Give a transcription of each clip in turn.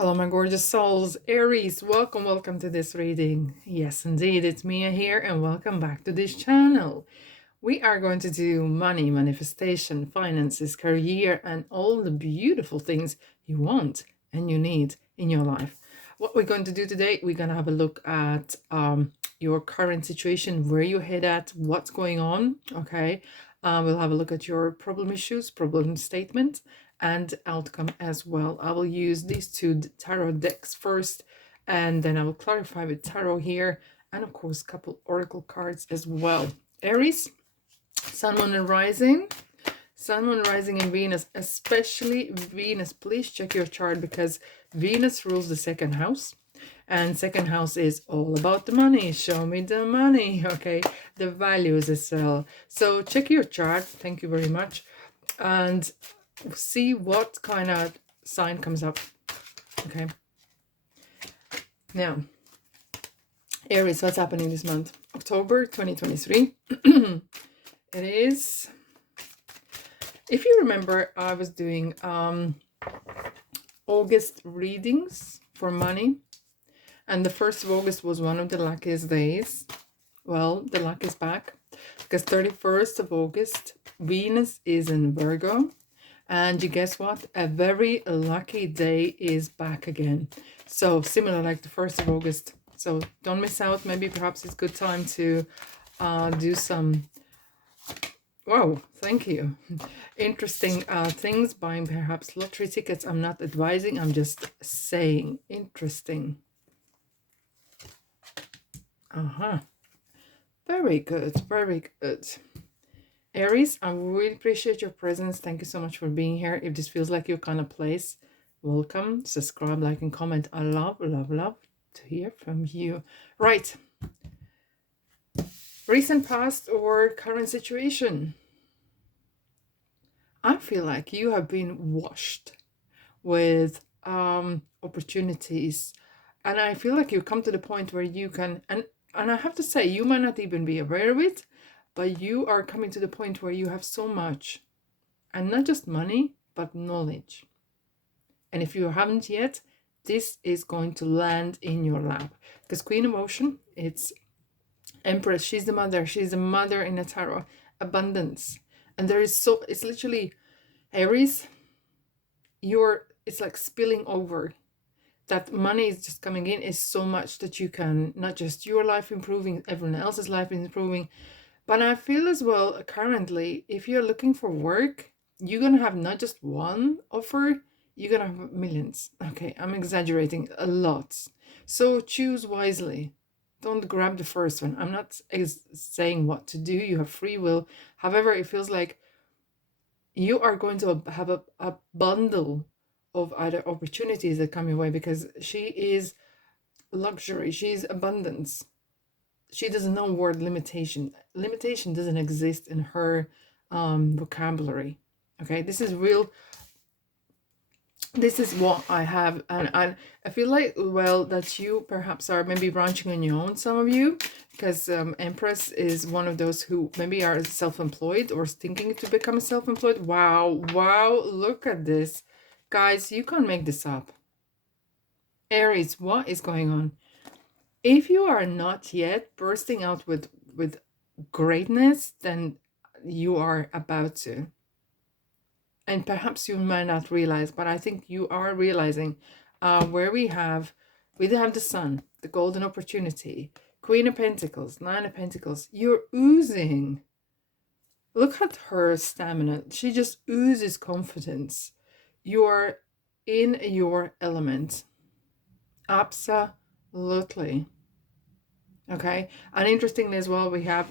Hello, my gorgeous souls. Aries, welcome to this reading. Yes, indeed, it's Mia here, and welcome back to this channel. We are going to do money, manifestation, finances, career, and all the beautiful things you want and you need in your life. What we're going to do today, we're going to have a look at your current situation, where you head at, what's going on, okay? We'll have a look at your problem issues, problem statement, and outcome as well. I will use these two tarot decks first, and then I will clarify with tarot here, and of course, a couple oracle cards as well. Aries, Sun, Moon, and Rising. Sun, Moon, Rising, and Venus, especially Venus. Please check your chart because Venus rules the second house. And second house is all about the money. Show me the money, okay? The values as well. So check your chart. Thank you very much. And see what kind of sign comes up, okay? Now, Aries, what's happening this month? October 2023. It is, if you remember, I was doing August readings for money, and the 1st of August was one of the luckiest days. Well, the luck is back because 31st of August, Venus is in Virgo. And you guess what? A very lucky day is back again. So similar like the 1st of August. So don't miss out. Maybe perhaps it's a good time to do some, wow, thank you. Interesting things, buying perhaps lottery tickets. I'm not advising, I'm just saying. Interesting. Very good, very good. Aries, I really appreciate your presence. Thank you so much for being here. If this feels like your kind of place, welcome. Subscribe, like, and comment. I love to hear from you. Right. Recent past or current situation. I feel like you have been washed with opportunities. And I feel like you come to the point where you can, and I have to say, you might not even be aware of it, but you are coming to the point where you have so much, and not just money, but knowledge. And if you haven't yet, this is going to land in your lap. Because Queen of Ocean, it's Empress, she's the mother in the tarot, abundance. And there is so, it's literally, Aries, it's like spilling over. That money is just coming in is so much that you can, not just your life improving, everyone else's life is improving. But I feel as well, currently, if you're looking for work, you're going to have not just one offer, you're going to have millions. Okay, I'm exaggerating a lot. So choose wisely. Don't grab the first one. I'm not saying what to do. You have free will. However, it feels like you are going to have a bundle of either opportunities that come your way, because she is luxury. She's abundance. She doesn't know the word limitation. Limitation doesn't exist in her vocabulary. Okay, this is real. This is what I have, and I feel like, well, that you perhaps are maybe branching on your own, some of you, because Empress is one of those who maybe are self-employed or thinking to become self-employed. Wow, look at this. Guys, you can't make this up. Aries, what is going on? If you are not yet bursting out with greatness, then you are about to. And perhaps you might not realize, but I think you are realizing where we have the Sun, the golden opportunity, Queen of Pentacles, Nine of Pentacles. You're oozing. Look at her stamina. She just oozes confidence. You're in your element. Absolutely. Okay, and interestingly as well, we have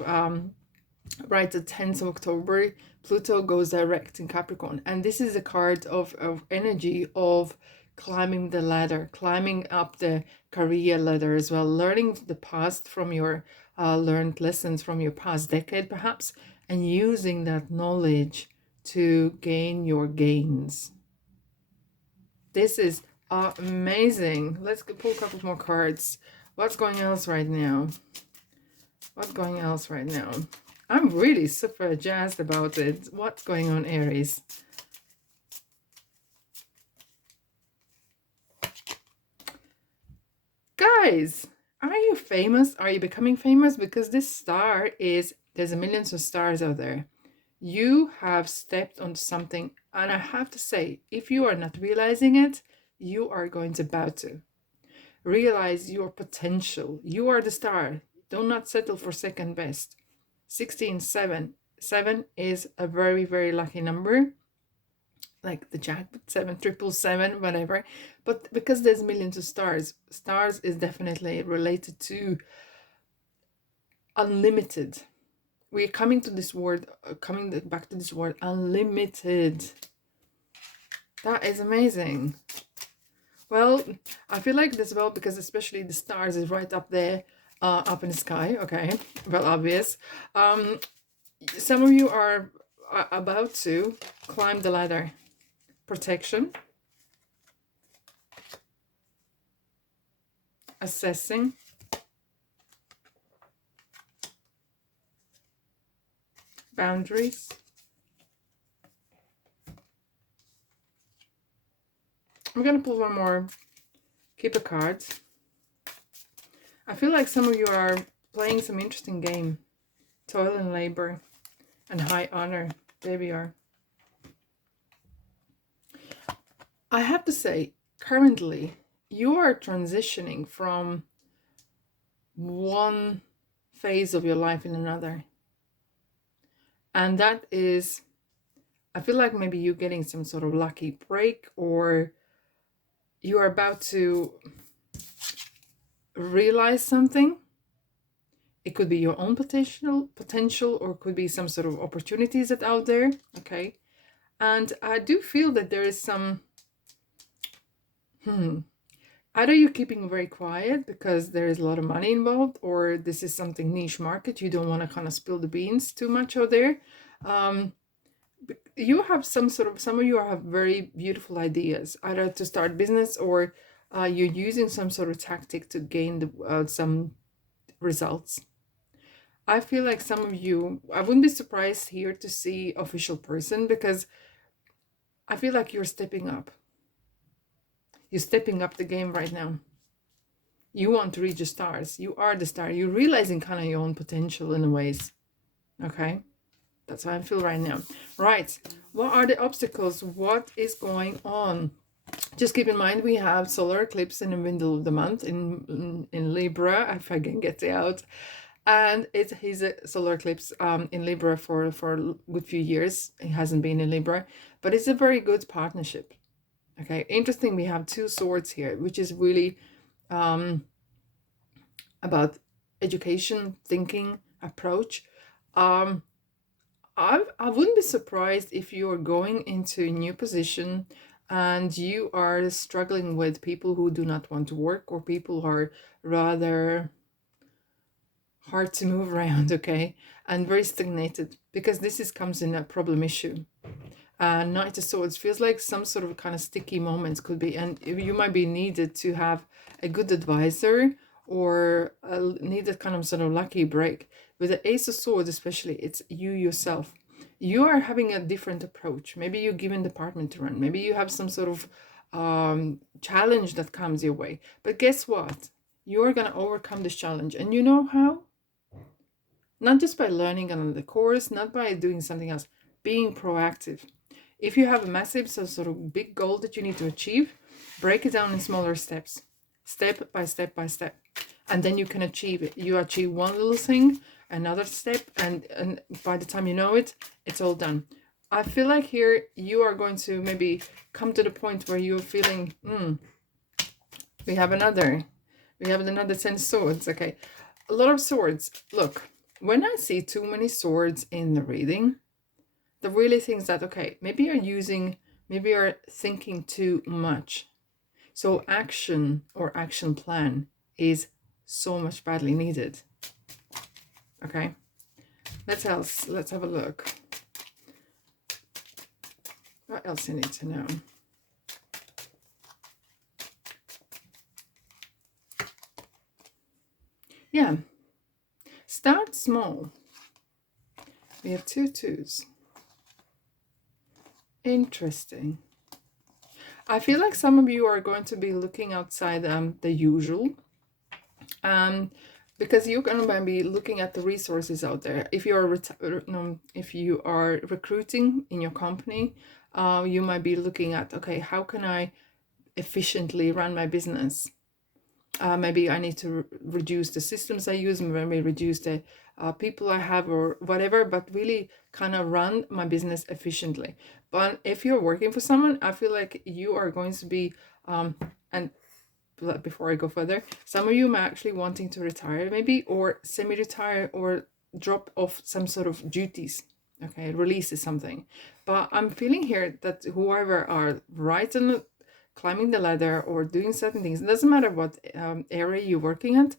right, the 10th of October, Pluto goes direct in Capricorn, and this is a card of energy of climbing the ladder, climbing up the career ladder as well, learning the past from your learned lessons from your past decade perhaps, and using that knowledge to gain your gains. This is amazing. Let's pull a couple more cards. What's going else right now? What's going else right now? I'm really super jazzed about it. What's going on, Aries? guys, are you famous? Are you becoming famous? Because this star is, there's a millions of stars out there. You have stepped onto something, and I have to say, if you are not realizing it, you are going to bow to. Realize your potential. You are the star. Do not settle for second best. 16, 7. 7 is a very, very lucky number. Like the jackpot, 7, 7, 7, whatever. But because there's millions of stars, stars is definitely related to unlimited. We're coming to this word, coming back to this word, unlimited. That is amazing. Well, I feel like this, well, because especially the stars is right up there, up in the sky. Okay, well, obvious. Some of you are about to climb the ladder. Protection, assessing, boundaries. I'm gonna pull one more. Keep a card. I feel like some of you are playing some interesting game. Toil and labor and high honor. There we are. I have to say, currently, you are transitioning from one phase of your life in another. And that is, I feel like maybe you're getting some sort of lucky break, or you are about to realize something. It could be your own potential, or it could be some sort of opportunities that are out there. Okay. And I do feel that there is some, either you're keeping very quiet because there is a lot of money involved, or this is something niche market. You don't want to kind of spill the beans too much out there. You have some of you have very beautiful ideas, either to start business, or you're using some sort of tactic to gain some results. I feel like some of you, I wouldn't be surprised here to see official person, because I feel like you're stepping up. You're stepping up the game right now. You want to reach the stars. You are the star. You're realizing kind of your own potential in a ways. Okay? That's how I feel right now. Right. What are the obstacles? What is going on? Just keep in mind, we have solar eclipse in the middle of the month in Libra, if I can get it out. And it is a solar eclipse in Libra for a good few years. It hasn't been in Libra, but it's a very good partnership. Okay, interesting. We have 2 swords here, which is really about education, thinking, approach. I wouldn't be surprised if you're going into a new position and you are struggling with people who do not want to work, or people who are rather hard to move around, okay, and very stagnated, because this comes in a problem issue. Knight of Swords feels like some sort of kind of sticky moments could be, and you might be needed to have a good advisor, or needed kind of sort of lucky break. With the Ace of Swords especially, it's you yourself. You are having a different approach. Maybe you're given the department to run. Maybe you have some sort of challenge that comes your way. But guess what? You're going to overcome this challenge. And you know how? Not just by learning another course, not by doing something else, being proactive. If you have a massive sort of big goal that you need to achieve, break it down in smaller steps, step by step by step, and then you can achieve it. You achieve one little thing, another step, and by the time you know it, it's all done. I feel like here you are going to maybe come to the point where you're feeling, we have another 10 swords. Okay, a lot of swords. Look, when I see too many swords in the reading, the really things that, okay, maybe you're thinking too much. So action or action plan is so much badly needed. Okay, let's have a look. What else you need to know? Yeah, start small. We have 2 2s. Interesting. I feel like some of you are going to be looking outside the usual. um, because you're going to be looking at the resources out there. If you're no, if you are recruiting in your company, you might be looking at, okay, how can I efficiently run my business? Maybe I need to reduce the systems I use, maybe reduce the people I have or whatever, but really kind of run my business efficiently. But if you're working for someone, I feel like you are going to be, and before I go further, some of you might actually wanting to retire maybe, or semi-retire, or drop off some sort of duties. Okay, releases something. But I'm feeling here that whoever are right on the, climbing the ladder or doing certain things, it doesn't matter what area you're working at,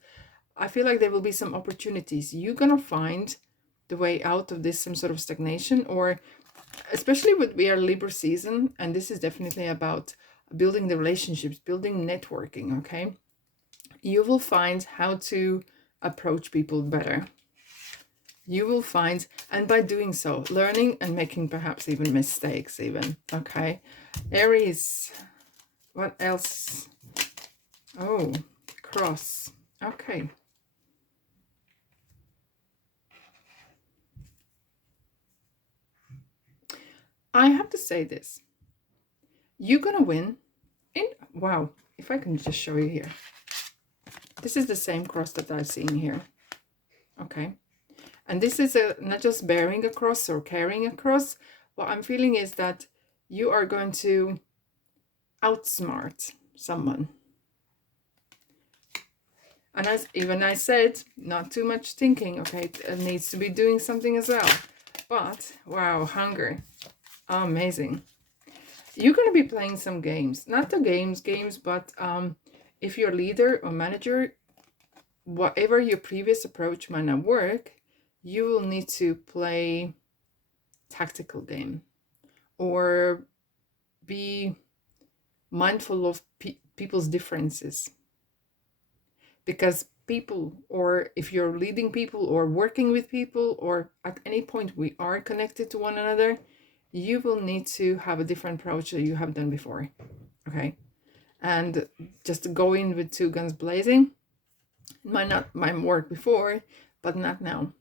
I feel like there will be some opportunities. You're gonna find the way out of this, some sort of stagnation, or especially with, we are Libra season, and this is definitely about building the relationships, building networking. Okay, you will find how to approach people better. You will find, and by doing so, learning and making perhaps even mistakes even. Okay, Aries, what else? Oh, cross. Okay, I have to say this, you're gonna win in, wow, if I can just show you here, this is the same cross that I've seen here. Okay, and this is a not just bearing a cross or carrying a cross. What I'm feeling is that you are going to outsmart someone. And as even I said, not too much thinking. Okay, it needs to be doing something as well. But wow, hunger, amazing. You're going to be playing some games, not the games, but if you're leader or manager, whatever your previous approach might not work, you will need to play tactical game, or be mindful of people's differences. Because people, or if you're leading people or working with people, or at any point we are connected to one another, you will need to have a different approach that you have done before. Okay, and just go in with two guns blazing might work before, but not now.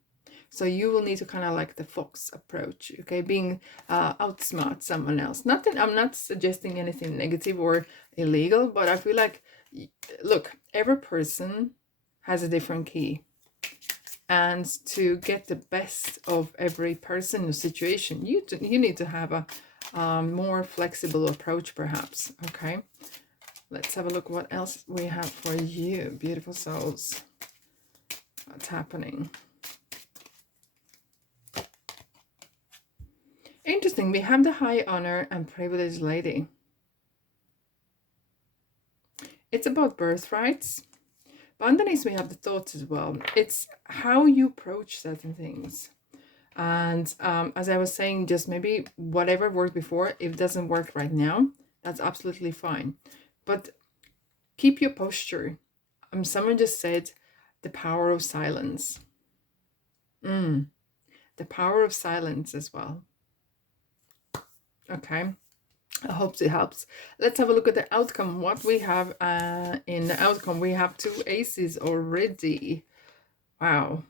So you will need to kind of like the fox approach. Okay, being outsmart someone else. Not that I'm not suggesting anything negative or illegal, but I feel like, look, every person has a different key, and to get the best of every person or situation, you need to have a more flexible approach, perhaps. Okay, let's have a look what else we have for you, beautiful souls. What's happening? Interesting, we have the high honor and privileged lady. It's about birthrights, but underneath we have the thoughts as well. It's how you approach certain things. And as I was saying, just maybe whatever worked before, if it doesn't work right now, that's absolutely fine. But keep your posture. Someone just said the power of silence. The power of silence as well. Okay, I hope it helps. Let's have a look at the outcome. What we have in the outcome, we have 2 aces already. Wow.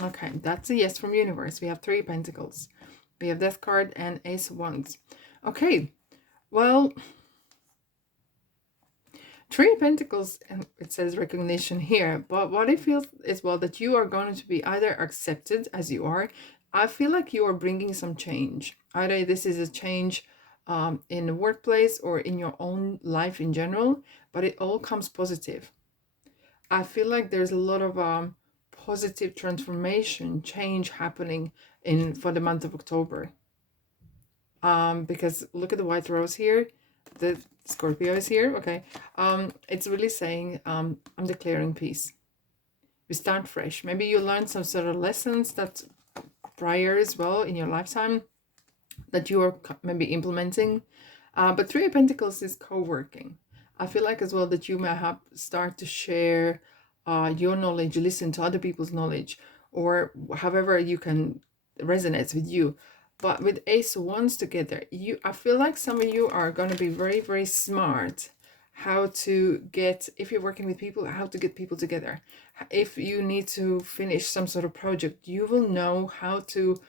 Okay, that's a yes from universe. We have 3 pentacles. We have death card and ace of wands. Okay, well, 3 pentacles, and it says recognition here, but what it feels is, well, that you are going to be either accepted as you are. I feel like you are bringing some change. Either this is a change in the workplace or in your own life in general, but it all comes positive. I feel like there's a lot of positive transformation, change happening for the month of October. Because look at the white rose here, the Scorpio is here. Okay, it's really saying I'm declaring peace. We start fresh. Maybe you learned some sort of lessons that prior as well in your lifetime that you are maybe implementing. But 3 of Pentacles is co-working. I feel like as well that you may have start to share your knowledge, listen to other people's knowledge, or however you can resonate with you. But with Ace of Wands together, I feel like some of you are going to be very, very smart how to get, if you're working with people, how to get people together. If you need to finish some sort of project, you will know how to,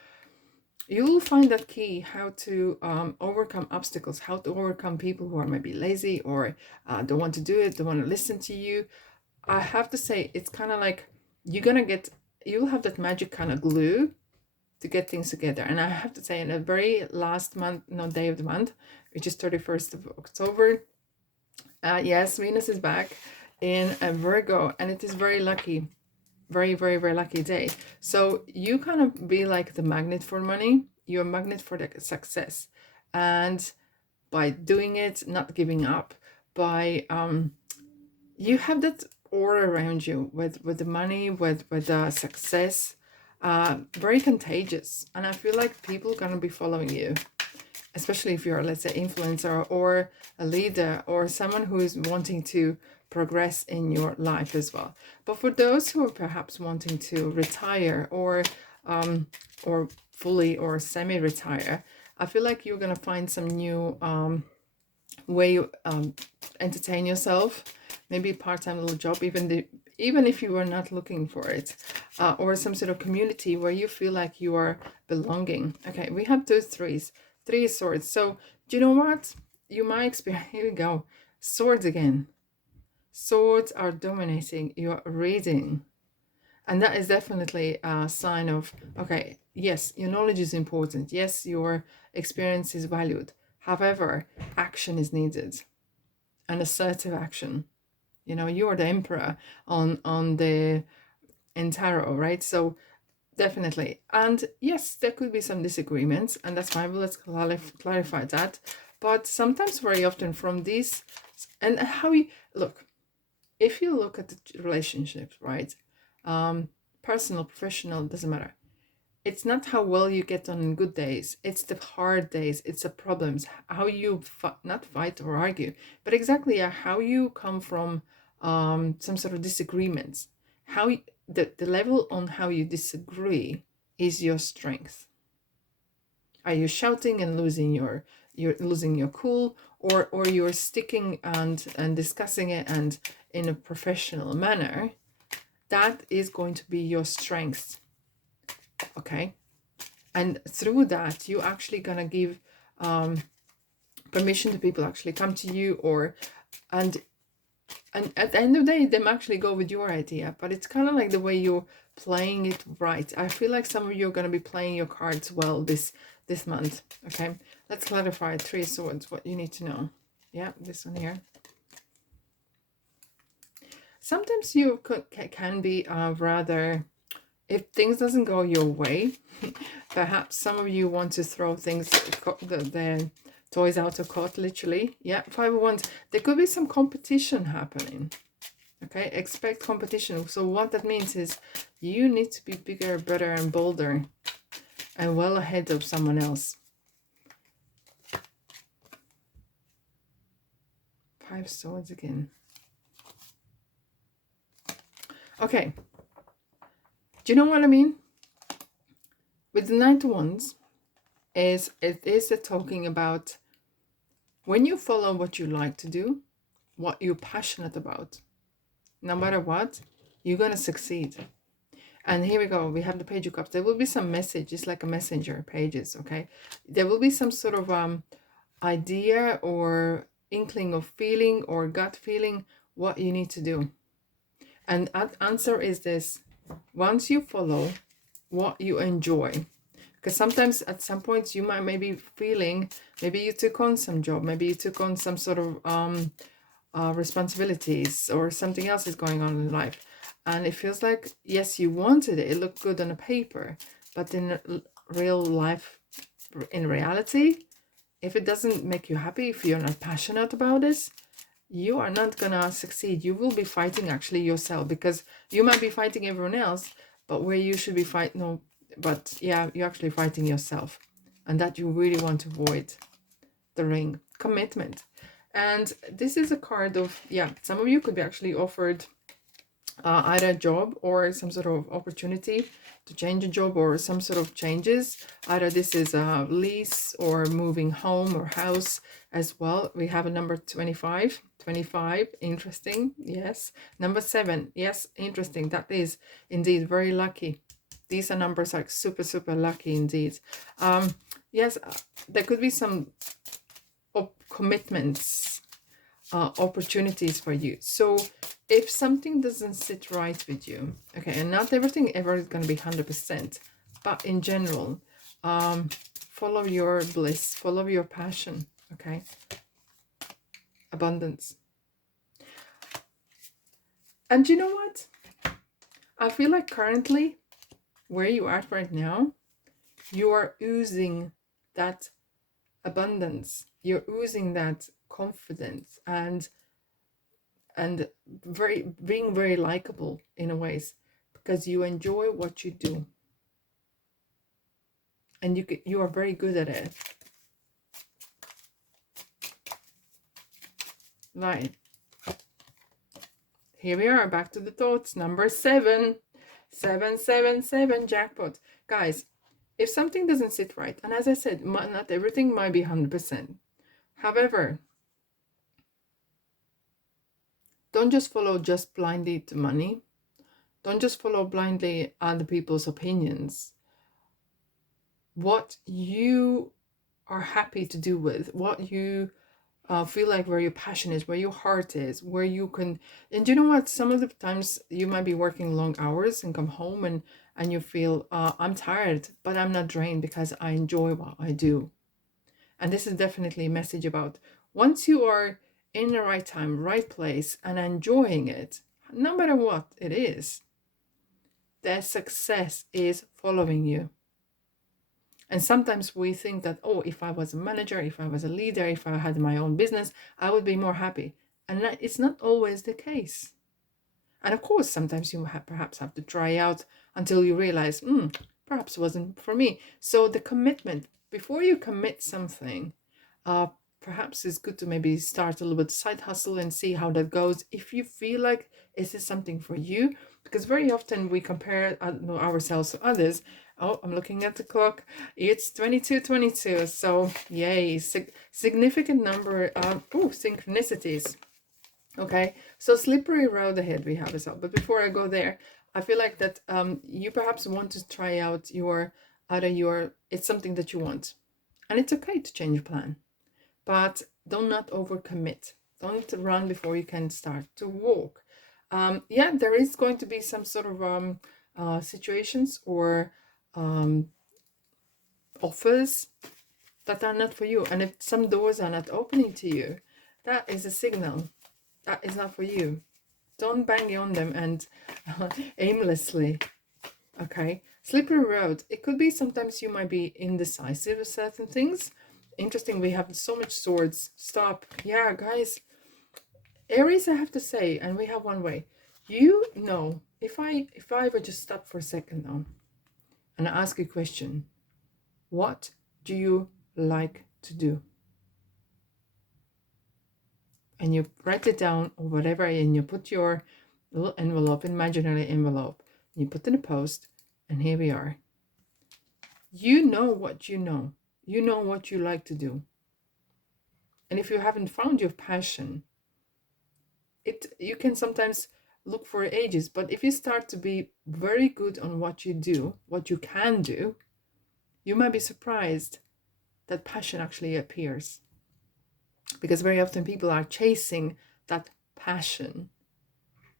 you will find that key, how to overcome obstacles, how to overcome people who are maybe lazy or don't want to do it, don't want to listen to you. I have to say, it's kind of like you'll have that magic kind of glue to get things together. And I have to say, in the very last month, no, day of the month, which is 31st of October, yes, Venus is back in a Virgo, and it is very lucky, very, very, very lucky day. So you kind of be like the magnet for money. You're a magnet for the success. And by doing it, not giving up, by you have that aura around you with the money, with the success, very contagious. And I feel like people are gonna be following you, especially if you're, let's say, influencer or a leader or someone who is wanting to progress in your life as well. But for those who are perhaps wanting to retire or fully or semi-retire, I feel like you're gonna find some new way you entertain yourself, maybe a part-time little job, even if you were not looking for it, or some sort of community where you feel like you are belonging. Okay, we have those three swords. So do you know what you might experience? Here we go, swords again. Swords are dominating your reading, and that is definitely a sign of, okay, yes, your knowledge is important, yes, your experience is valued, however, action is needed, an assertive action. You know, you are the emperor on the in tarot, right? So definitely. And yes, there could be some disagreements, and that's fine. But let's clarify that. But sometimes, very often, from these, and how you look, if you look at the relationships, right? Personal, professional, doesn't matter. It's not how well you get on in good days. It's the hard days. It's the problems. How you not fight or argue, but exactly how you come from some sort of disagreements. How the level on how you disagree is your strength. Are you shouting and you're losing your cool, or you're sticking and discussing it and in a professional manner? That is going to be your strength. Okay, and through that you actually gonna give permission to people actually come to you, and at the end of the day them actually go with your idea. But it's kind of like the way you're playing it right. I feel like some of you are going to be playing your cards well this month. Okay, let's clarify three of swords, what you need to know. Yeah, this one here. Sometimes you can be rather, if things doesn't go your way, perhaps some of you want to throw things, the toys out of court, literally. Yeah, 5 of Wands. There could be some competition happening. Okay, expect competition. So what that means is you need to be bigger, better, and bolder, and well ahead of someone else. 5 swords again. Okay. Do you know what I mean? With the 9 of Wands, it is talking about when you follow what you like to do, what you're passionate about, no matter what, you're going to succeed. And here we go. We have the Page of Cups. There will be some messages, like a messenger pages, okay? There will be some sort of idea or inkling of feeling or gut feeling what you need to do. And answer is this: once you follow what you enjoy, because sometimes at some points you might maybe feeling, maybe you took on some job, maybe you took on some sort of responsibilities, or something else is going on in life, and it feels like, yes, you wanted it, it looked good on a paper, but in real life, in reality, if it doesn't make you happy, if you're not passionate about this, you are not gonna succeed. You will be fighting actually yourself, because you might be fighting everyone else, but where you should be fighting, no, but yeah, you're actually fighting yourself, and that you really want to avoid. The Ring, commitment. And this is a card of, yeah, some of you could be actually offered either a job or some sort of opportunity to change a job or some sort of changes. Either this is a lease or moving home or house as well. We have a number 25. 25, interesting. Yes. Number 7, yes, interesting. That is indeed very lucky. These are numbers like super, super lucky indeed. Yes, there could be some commitments, opportunities for you. So if something doesn't sit right with you, okay, and not everything ever is going to be 100%, but in general, follow your bliss, follow your passion, okay? Abundance. And you know what? I feel like currently, where you are right now, you are oozing that abundance. You're oozing that confidence and being very likable in a ways, because you enjoy what you do and you are very good at it. Right. Here we are, back to the thoughts. Number 7. 777 jackpot. Guys, if something doesn't sit right, and as I said, not everything might be 100%. However, don't just follow just blindly to money. Don't just follow blindly other people's opinions. What you are happy to do with, what you feel like, where your passion is, where your heart is, where you can. And you know what, some of the times you might be working long hours and come home and you feel, I'm tired, but I'm not drained because I enjoy what I do. And this is definitely a message about, once you are in the right time, right place, and enjoying it, no matter what it is, the success is following you. And sometimes we think that, oh, if I was a manager, if I was a leader, if I had my own business, I would be more happy. And it's not always the case. And of course, sometimes you perhaps have to try out until you realize, perhaps it wasn't for me. So the commitment, before you commit something, perhaps it's good to maybe start a little bit side hustle and see how that goes. If you feel like, is this something for you? Because very often we compare ourselves to others. Oh, I'm looking at the clock. It's 22:22. So yay, significant number of synchronicities. Okay, so slippery road ahead we have as well. But before I go there, I feel like that you perhaps want to try out it's something that you want. And it's okay to change plan. But do not overcommit. Don't run before you can start to walk. Yeah, there is going to be some sort of situations or offers that are not for you. And if some doors are not opening to you, that is a signal that is not for you. Don't bang on them and aimlessly. Okay, slippery road. It could be sometimes you might be indecisive of certain things. Interesting, we have so much swords. Stop. Yeah, guys. Aries, I have to say, and we have one way. You know, if I would just stop for a second now and ask you a question, what do you like to do? And you write it down or whatever, and you put your little envelope, imaginary envelope, and you put in a post, and here we are. You know what you know. You know what you like to do. And if you haven't found your passion, you can sometimes look for ages, but if you start to be very good on what you do, what you can do, you might be surprised that passion actually appears. Because very often people are chasing that passion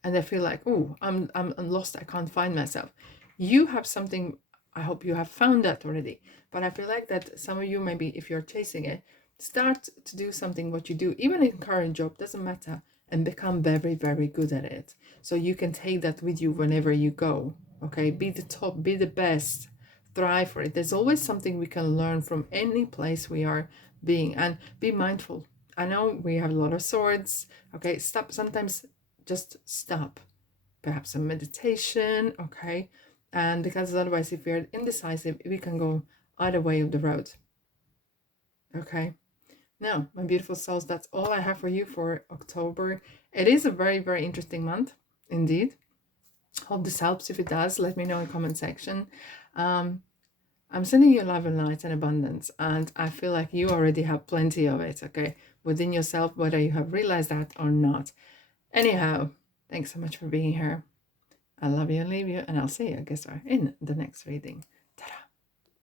and they feel like, oh, I'm lost, I can't find myself. You have something, I hope you have found that already, but I feel like that some of you, maybe if you're chasing it, start to do something what you do, even in current job, doesn't matter, and become very, very good at it. So you can take that with you whenever you go. Okay, be the top, be the best, thrive for it. There's always something we can learn from any place we are being, and be mindful. I know we have a lot of swords. Okay, stop. Sometimes just stop. Perhaps a meditation. Okay, and because otherwise, if we're indecisive, we can go either way of the road. Okay. Now, my beautiful souls, that's all I have for you for October. It is a very, very interesting month, indeed. Hope this helps. If it does, let me know in the comment section. I'm sending you love and light and abundance, and I feel like you already have plenty of it, okay, within yourself, whether you have realized that or not. Anyhow, thanks so much for being here. I love you and leave you, and I'll see you, I guess, in the next reading.